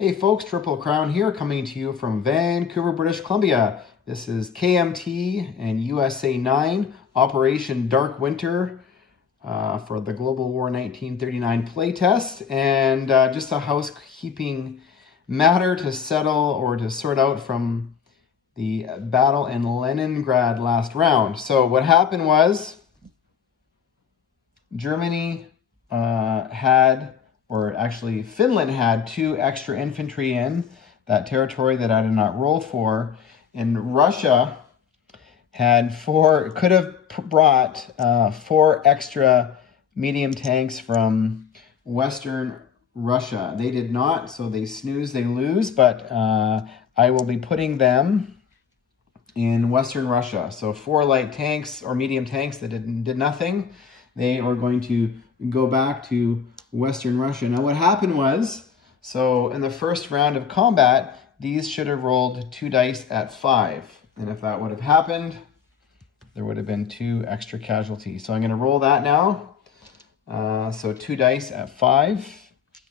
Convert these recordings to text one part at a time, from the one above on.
Hey folks, Triple Crown here, coming to you from Vancouver, British Columbia. This is KMT and USA 9, Operation Dark Winter for the Global War 1939 playtest. And just a housekeeping matter to settle or to sort out from the battle in Leningrad last round. So what happened was Germany Finland had 2 extra infantry in that territory that I did not roll for. And Russia had could have brought 4 extra medium tanks from Western Russia. They did not, so they snooze, they lose, but I will be putting them in Western Russia. So 4 light tanks or medium tanks that did nothing, they are going to go back to Western Russia. Now what happened was, so in the first round of combat, these should have rolled 2 dice at 5. And if that would have happened, there would have been 2 extra casualties. So I'm going to roll that now. So 2 dice at 5,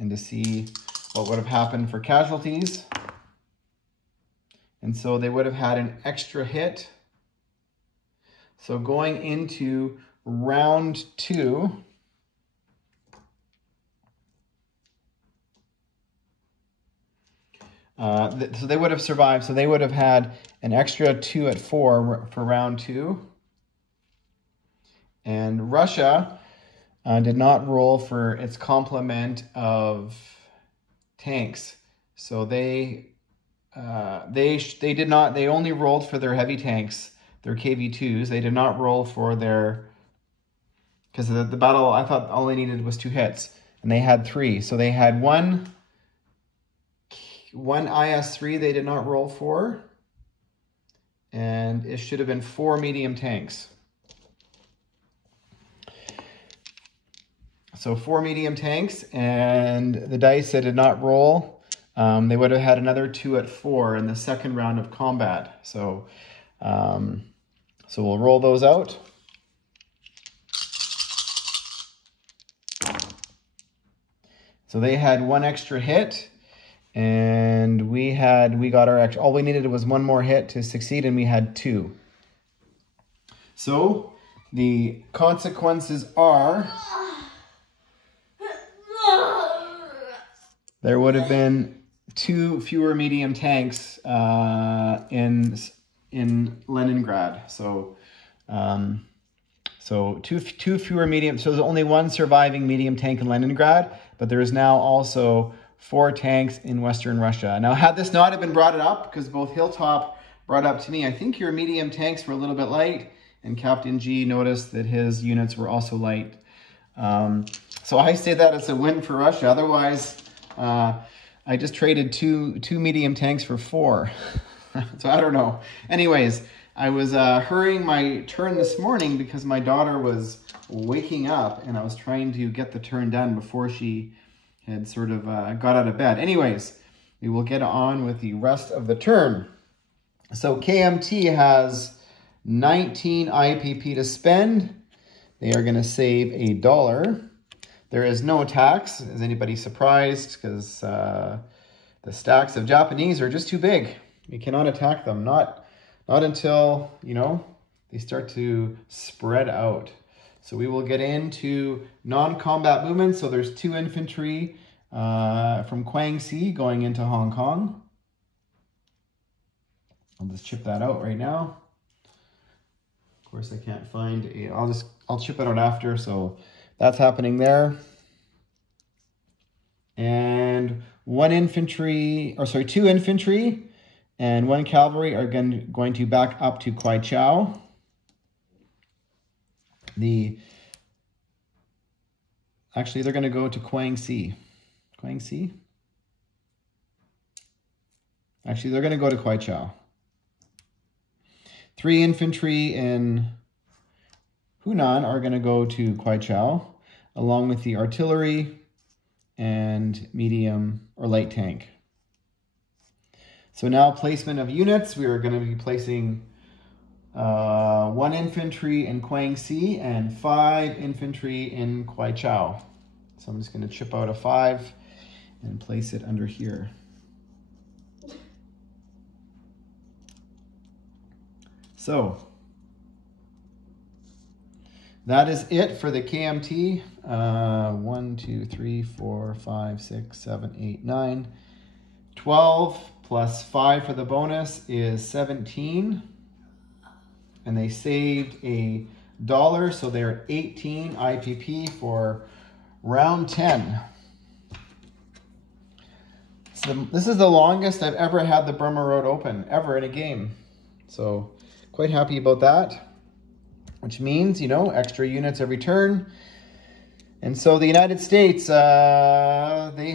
and to see what would have happened for casualties. And so they would have had an extra hit. So going into round 2, so they would have survived. So they would have had an extra 2 at 4 for round 2. And Russia did not roll for its complement of tanks. So they did not. They only rolled for their heavy tanks, their KV2s. They did not roll for their, because the battle, I thought all they needed was 2 hits, and they had 3. So they had one IS-3 they did not roll for, and it should have been 4 medium tanks. So 4 medium tanks, and the dice that did not roll, they would have had another 2 at 4 in the second round of combat. So, so we'll roll those out. So they had 1 extra hit. And we got our extra, all we needed was 1 more hit to succeed, and we had 2. So the consequences are there would have been 2 fewer medium tanks in Leningrad. So so two fewer medium. So there's only 1 surviving medium tank in Leningrad, but there is now also 4 tanks in Western Russia. Now, had this not have been brought up, because both Hilltop brought up to me, I think your medium tanks were a little bit light, and Captain G noticed that his units were also light. So I say that as a win for Russia. Otherwise, I just traded two medium tanks for 4. So I don't know. Anyways, I was hurrying my turn this morning because my daughter was waking up, and I was trying to get the turn done before she had sort of got out of bed. Anyways, we will get on with the rest of the turn. So KMT has 19 IPP to spend. They are going to save $1. There is no tax. Is anybody surprised? Because the stacks of Japanese are just too big. We cannot attack them. Not until, you know, they start to spread out. So we will get into non-combat movements. So there's 2 infantry from Guangxi going into Hong Kong. I'll just chip that out right now. Of course, I can't find a, I'll chip it out after. So that's happening there. And 2 infantry and 1 cavalry are going to back up to Kwai Chau. Actually, they're going to go to Guangxi. Guangxi? Actually, they're going to go to Kwai Chau. 3 infantry in Hunan are going to go to Kwai Chau, along with the artillery and medium or light tank. So now placement of units. We are going to be placing 1 infantry in Guangxi and 5 infantry in Kwai Chau. So I'm just going to chip out a 5 and place it under here. So that is it for the KMT. 1, 2, 3, 4, 5, 6, 7, 8, 9, 12 plus 5 for the bonus is 17. And they saved $1, so they're 18 IPP for round 10. So this is the longest I've ever had the Burma Road open, ever in a game. So quite happy about that, which means, you know, extra units every turn. And so the United States, they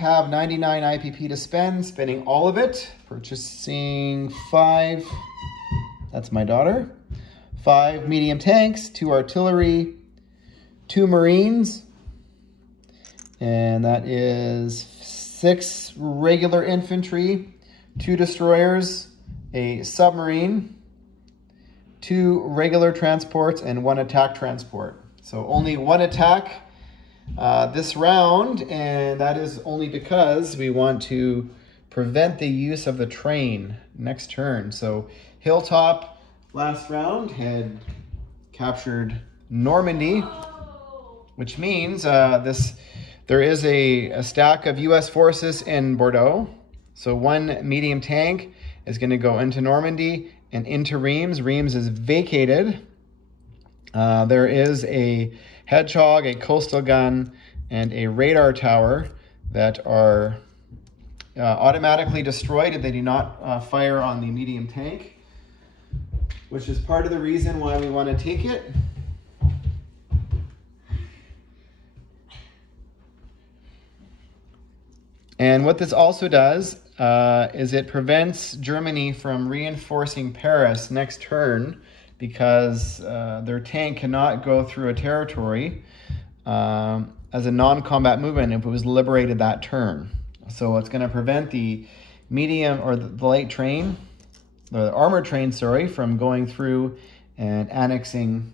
have 99 IPP to spend, spending all of it, purchasing 5, that's my daughter, 5 medium tanks, 2 artillery, 2 Marines, and that is 6 regular infantry, 2 destroyers, a submarine, 2 regular transports, and 1 attack transport. So only 1 attack this round, and that is only because we want to prevent the use of the train next turn. So Hilltop last round had captured Normandy, which means there is a stack of US forces in Bordeaux. So 1 medium tank is going to go into Normandy and into Reims. Reims is vacated. There is a Hedgehog, a coastal gun, and a radar tower that are automatically destroyed if they do not fire on the medium tank, which is part of the reason why we want to take it. And what this also does is it prevents Germany from reinforcing Paris next turn, because their tank cannot go through a territory as a non-combat movement if it was liberated that turn. So it's going to prevent the medium or the light train, the armored train, sorry, from going through and annexing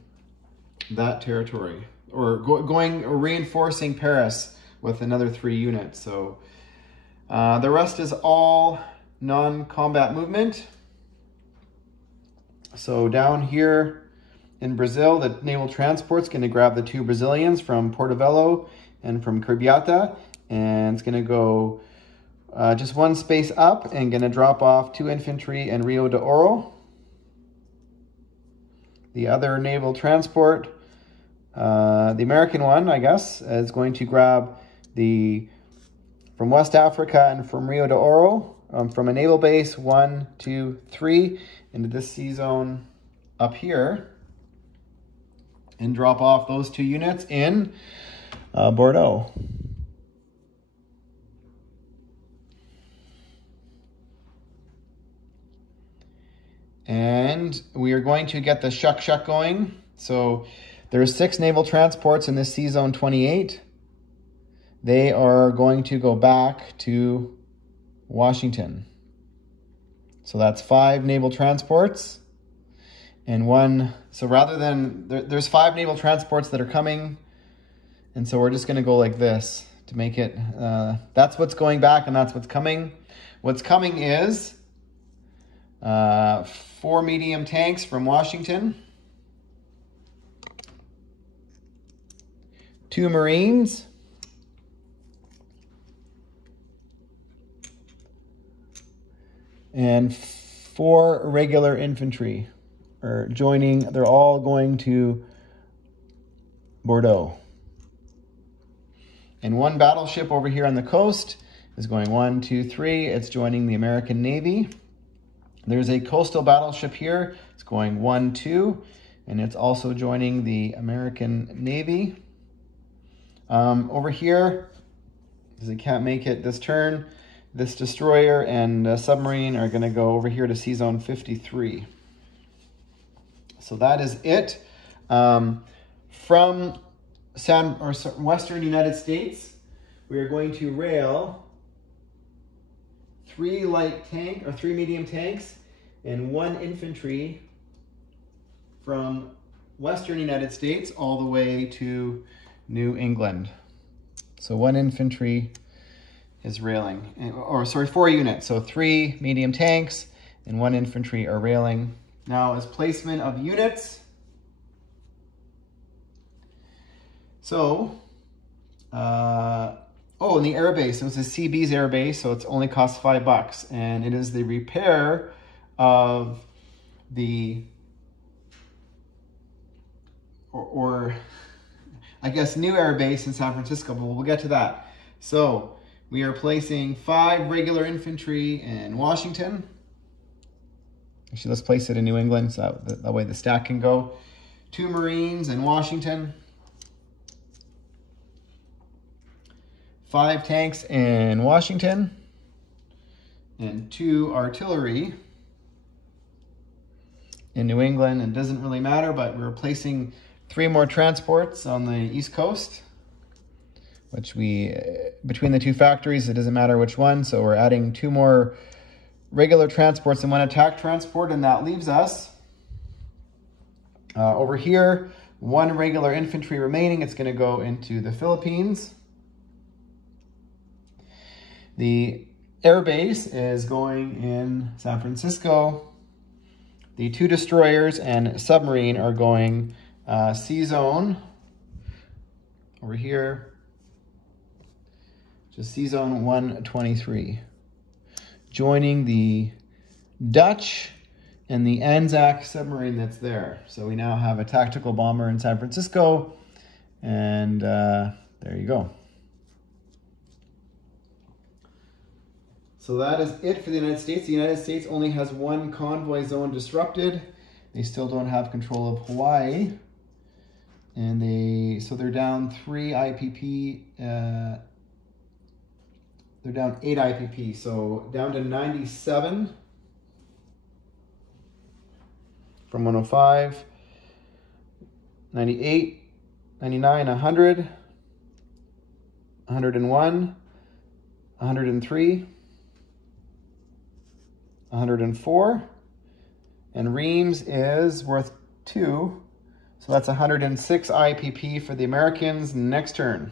that territory, or reinforcing Paris with another 3 units. So the rest is all non-combat movement. So down here in Brazil, the naval transport's going to grab the 2 Brazilians from Portobello and from Curbiata, and it's going to go just 1 space up and going to drop off 2 infantry in Rio de Oro. The other naval transport, the American one, I guess, is going to grab from West Africa and from Rio de Oro, from a naval base 1, 2, 3 into this sea zone up here, and drop off those 2 units in Bordeaux. And we are going to get the shuck going. So there's 6 naval transports in this sea zone 28. They are going to go back to Washington. So that's 5 naval transports and 1. So rather than, there's 5 naval transports that are coming. And so we're just going to go like this to make it, that's what's going back and that's what's coming. What's coming is 4 medium tanks from Washington, 2 Marines, and 4 regular infantry are joining. They're all going to Bordeaux. And 1 battleship over here on the coast is going 1, 2, 3. It's joining the American Navy. There's a coastal battleship here. It's going 1, 2, and it's also joining the American Navy. Over here, because it can't make it this turn, this destroyer and submarine are going to go over here to Sea Zone 53. So that is it. From Western United States, we are going to rail 3 medium tanks and 1 infantry from Western United States all the way to New England. So 1 infantry is railing, or sorry, 4 units. So 3 medium tanks and 1 infantry are railing Now as placement of units. So, oh, and the airbase, so it's a CB's airbase, so it's only costs $5, and it is the repair of the, or I guess new airbase in San Francisco, but we'll get to that. So we are placing 5 regular infantry in Washington. Actually, let's place it in New England, so that way the stack can go. 2 Marines in Washington. 5 tanks in Washington. And 2 artillery in New England. It doesn't really matter, but we're placing 3 more transports on the East Coast, which between the 2 factories, it doesn't matter which one. So we're adding 2 more regular transports and 1 attack transport, and that leaves us over here, 1 regular infantry remaining. It's going to go into the Philippines. The air base is going in San Francisco. The 2 destroyers and submarine are going C-zone over here, just C-zone 123. Joining the Dutch and the Anzac submarine that's there. So we now have a tactical bomber in San Francisco, and there you go. So that is it for the United States. The United States only has 1 convoy zone disrupted. They still don't have control of Hawaii. And so they're down 3 IPP, they're down 8 IPP, so down to 97 from 105, 98, 99, 100, 101, 103, 104, and Reams is worth 2, so that's 106 IPP for the Americans. Next turn.